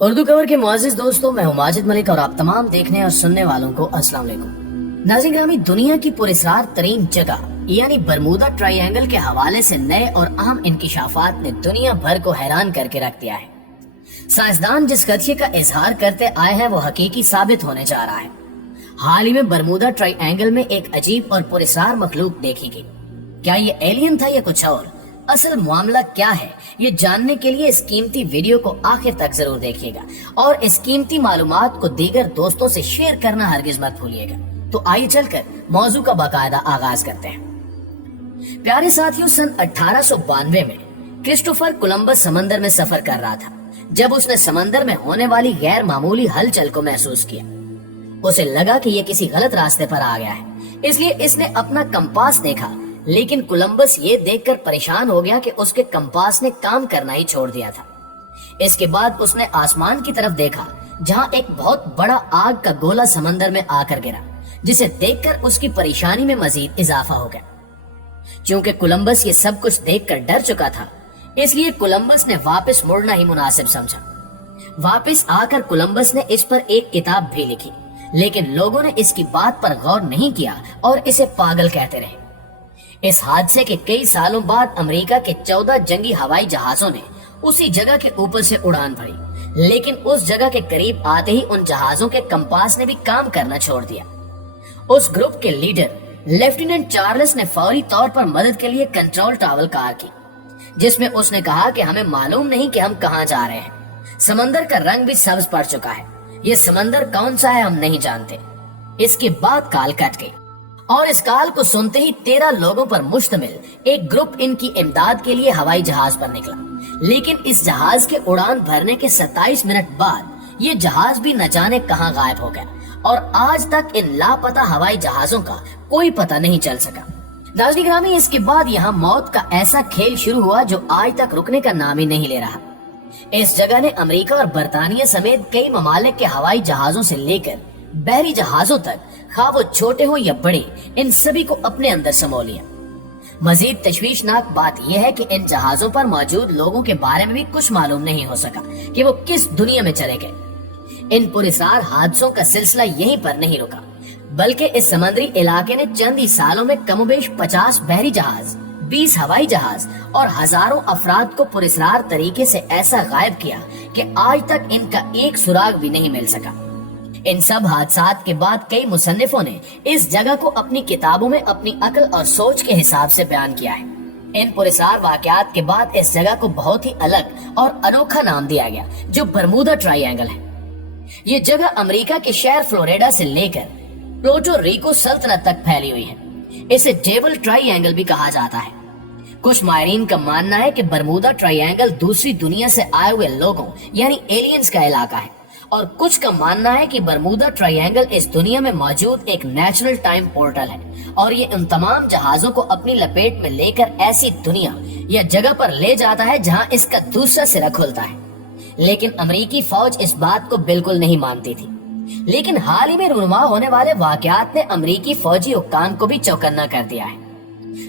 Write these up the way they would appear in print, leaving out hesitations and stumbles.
اردو کور کے معزز دوستوں، میں ہوں ماجد ملک اور آپ تمام دیکھنے اور سننے والوں کو السلام علیکم۔ ناظرین گرامی، دنیا کی پراسرار ترین جگہ یعنی برمودا ٹرائی اینگل کے حوالے سے نئے اور اہم انکشافات نے دنیا بھر کو حیران کر کے رکھ دیا ہے۔ سائنسدان جس خدشے کا اظہار کرتے آئے ہیں وہ حقیقی ثابت ہونے جا رہا ہے۔ حال ہی میں برمودا ٹرائی اینگل میں ایک عجیب اور پراسرار مخلوق دیکھی گئی۔ کیا یہ ایلین تھا یا کچھ اور؟ اصل معاملہ کیا ہے، یہ جاننے کے لیے اس قیمتی ویڈیو کو آخر تک ضرور دیکھیے گا اور اس قیمتی معلومات کو دیگر دوستوں سے شیئر کرنا ہرگز مت بھولیے گا۔ تو آئیے چل کر موضوع کا باقاعدہ آغاز کرتے ہیں۔ پیارے ساتھیوں، سن 1892 میں کرسٹوفر کولمبس سمندر میں سفر کر رہا تھا جب اس نے سمندر میں ہونے والی غیر معمولی ہلچل کو محسوس کیا۔ اسے لگا کہ یہ کسی غلط راستے پر آ گیا ہے، اس لیے اس نے اپنا کمپاس دیکھا، لیکن کولمبس یہ دیکھ کر پریشان ہو گیا کہ اس کے کمپاس نے کام کرنا ہی چھوڑ دیا تھا۔ اس کے بعد اس نے آسمان کی طرف دیکھا جہاں ایک بہت بڑا آگ کا گولا سمندر میں آ کر گرا، جسے دیکھ کر اس کی پریشانی میں مزید اضافہ ہو گیا۔ چونکہ کولمبس یہ سب کچھ دیکھ کر ڈر چکا تھا، اس لیے کولمبس نے واپس مڑنا ہی مناسب سمجھا۔ واپس آ کر کولمبس نے اس پر ایک کتاب بھی لکھی، لیکن لوگوں نے اس کی بات پر غور نہیں کیا اور اسے پاگل کہتے رہے۔ اس حادثے کے کئی سالوں بعد امریکہ کے 14 جنگی ہوائی جہازوں نے اسی جگہ کے اوپر سے اڑان بھری، لیکن اس جگہ کے قریب آتے ہی ان جہازوں کے کمپاس نے بھی کام کرنا چھوڑ دیا۔ اس گروپ کے لیڈر لیفٹیننٹ چارلس نے فوری طور پر مدد کے لیے کنٹرول ٹاور کار کی، جس میں اس نے کہا کہ ہمیں معلوم نہیں کہ ہم کہاں جا رہے ہیں۔ سمندر کا رنگ بھی سبز پڑ چکا ہے، یہ سمندر کون سا ہے ہم نہیں جانتے۔ اس کے بعد کال کٹ گئی اور اس کال کو سنتے ہی 13 لوگوں پر مشتمل ایک گروپ ان کی امداد کے لیے ہوائی جہاز پر نکلا، لیکن اس جہاز کے اڑان بھرنے کے 27 منٹ بعد یہ جہاز بھی نہ جانے کہاں غائب ہو گیا اور آج تک ان لاپتہ ہوائی جہازوں کا کوئی پتہ نہیں چل سکا۔ ناظرین گرامی، اس کے بعد یہاں موت کا ایسا کھیل شروع ہوا جو آج تک رکنے کا نام ہی نہیں لے رہا۔ اس جگہ نے امریکہ اور برطانیہ سمیت کئی ممالک کے ہوائی جہازوں سے لے کر بحری جہازوں تک، خواہ وہ چھوٹے ہوں یا بڑے، ان سبھی کو اپنے اندر سمو لیا۔ مزید تشویشناک بات یہ ہے کہ ان جہازوں پر موجود لوگوں کے بارے میں بھی کچھ معلوم نہیں ہو سکا کہ وہ کس دنیا میں چلے گئے۔ ان پراسرار حادثوں کا سلسلہ یہیں پر نہیں رکا، بلکہ اس سمندری علاقے نے چند ہی سالوں میں کم و بیش 50 بحری جہاز، 20 ہوائی جہاز اور ہزاروں افراد کو پراسرار طریقے سے ایسا غائب کیا کہ آج تک ان کا ایک سراغ بھی نہیں مل سکا۔ ان سب حادثات کے بعد کئی مصنفوں نے اس جگہ کو اپنی کتابوں میں اپنی عقل اور سوچ کے حساب سے بیان کیا ہے۔ ان پراسرار واقعات کے بعد اس جگہ کو بہت ہی الگ اور انوکھا نام دیا گیا، جو برمودا ٹرائی اینگل ہے۔ یہ جگہ امریکہ کے شہر فلوریڈا سے لے کر پورٹو ریکو سلطنت تک پھیلی ہوئی ہے۔ اسے ڈیول ٹرائی اینگل بھی کہا جاتا ہے۔ کچھ ماہرین کا ماننا ہے کہ برمودا ٹرائی اینگل دوسری دنیا سے آئے ہوئے لوگوں یعنی ایلینز کا علاقہ ہے، اور کچھ کا ماننا ہے کہ برمودا ٹرائی اینگل اس دنیا میں موجود ایک نیچرل ٹائم پورٹل ہے اور یہ ان تمام جہازوں کو اپنی لپیٹ میں لے کر ایسی دنیا یا جگہ پر لے جاتا ہے جہاں اس کا دوسرا سرا کھلتا ہے۔ لیکن امریکی فوج اس بات کو بالکل نہیں مانتی تھی، لیکن حال ہی میں رونما ہونے والے واقعات نے امریکی فوجی حکام کو بھی چوکنا کر دیا ہے۔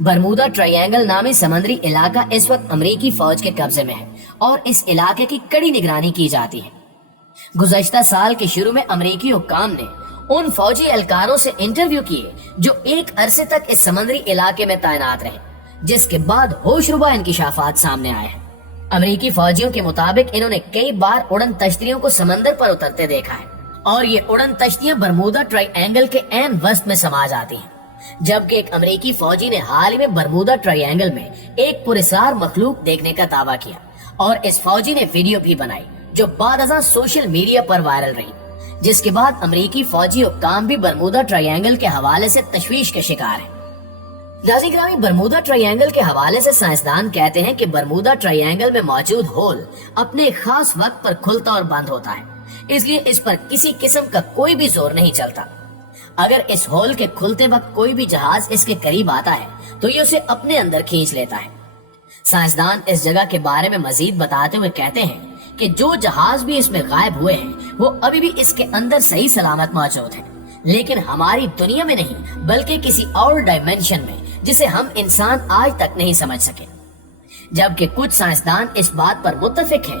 برمودا ٹرائی اینگل نامی سمندری علاقہ اس وقت امریکی فوج کے قبضے میں ہے اور اس علاقے کی کڑی نگرانی کی جاتی ہے۔ گزشتہ سال کے شروع میں امریکی حکام نے ان فوجی اہلکاروں سے انٹرویو کیے جو ایک عرصے تک اس سمندری علاقے میں تعینات رہے، جس کے بعد ہوش ربا انکشافات سامنے آئے ہیں۔ امریکی فوجیوں کے مطابق انہوں نے کئی بار اڑن تشتیوں کو سمندر پر اترتے دیکھا ہے اور یہ اڑن تشتیاں برمودا ٹرائی اینگل کے عین وسط میں سما جاتی ہیں، جبکہ ایک امریکی فوجی نے حال ہی میں برمودا ٹرائی اینگل میں ایک پراسرار مخلوق دیکھنے کا دعویٰ کیا اور اس فوجی نے ویڈیو بھی بنائی جو بعد ازاں سوشل میڈیا پر وائرل رہی، جس کے بعد امریکی فوجی حکام بھی برمودا ٹرائی اینگل کے حوالے سے تشویش کے شکار ہیں۔ ناظرین گرامی، برمودا ٹرائی اینگل کے حوالے سے سائنسدان کہتے ہیں کہ برمودا ٹرائی اینگل میں موجود ہول اپنے خاص وقت پر کھلتا اور بند ہوتا ہے، اس لیے اس پر کسی قسم کا کوئی بھی زور نہیں چلتا۔ اگر اس ہول کے کھلتے وقت کوئی بھی جہاز اس کے قریب آتا ہے تو یہ اسے اپنے اندر کھینچ لیتا ہے۔ سائنسدان اس جگہ کے بارے میں مزید بتاتے ہوئے کہتے ہیں کہ جو جہاز بھی اس میں غائب ہوئے ہیں وہ ابھی بھی اس کے اندر صحیح سلامت موجود ہیں، لیکن ہماری دنیا میں نہیں بلکہ کسی اور ڈائمینشن میں جسے ہم انسان آج تک نہیں سمجھ سکے۔ جبکہ کچھ سائنسدان اس بات پر متفق ہیں